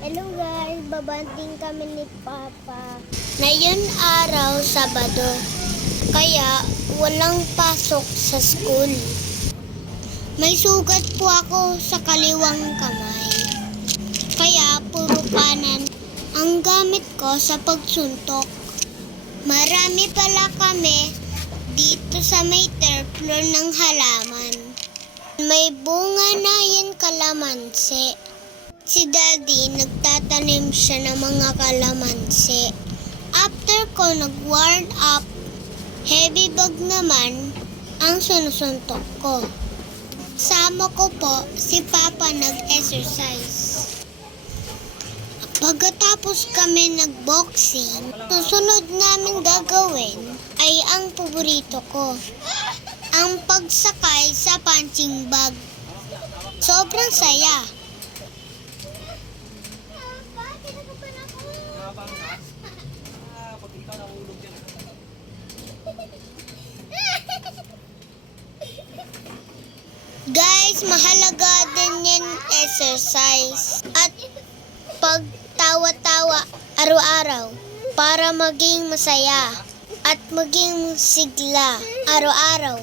Hello guys, babanting kami ni Papa. Ngayon araw, Sabado. Kaya walang pasok sa school. May sugat po ako sa kaliwang kamay. Kaya puro kanan ang gamit ko sa pagsuntok. Marami pala kami dito sa may third floor ng halaman. May bunga na yan kalamansi. Si Daddy, nagtatanim siya ng mga kalamansi. After ko nag-warm up, heavy bag naman ang sinusuntok ko. Sama ko po si Papa nag-exercise. Pagkatapos kami nag-boxing, susunod namin gagawin ay ang paborito ko. Ang pagsakay sa punching bag. Sobrang saya. Guys, mahalaga din yan exercise at pagtawa-tawa araw-araw para maging masaya at maging sigla araw-araw.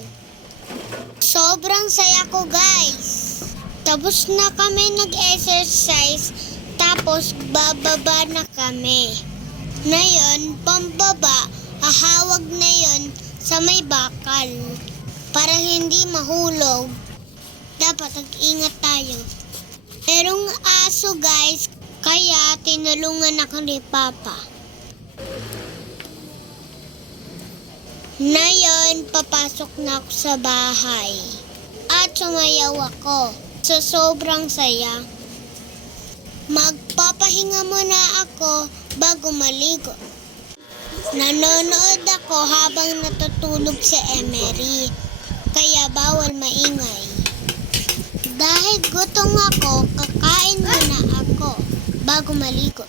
Sobrang saya ko guys. Tapos na kami nag-exercise, tapos bababa na kami. Ngayon, pambaba, hahawag na yon sa may bakal. Para hindi mahulog, dapat mag-ingat tayo. Merong aso guys, kaya tinulungan ako ni Papa. Ngayon, papasok na ako sa bahay. At sumayaw ako sa sobrang saya. Magpapahinga muna ako bago maligo. Nanonood ako habang natutulog si Emery, kaya bawal maingay. Dahil gutom ako, kakain muna ako bago maligo.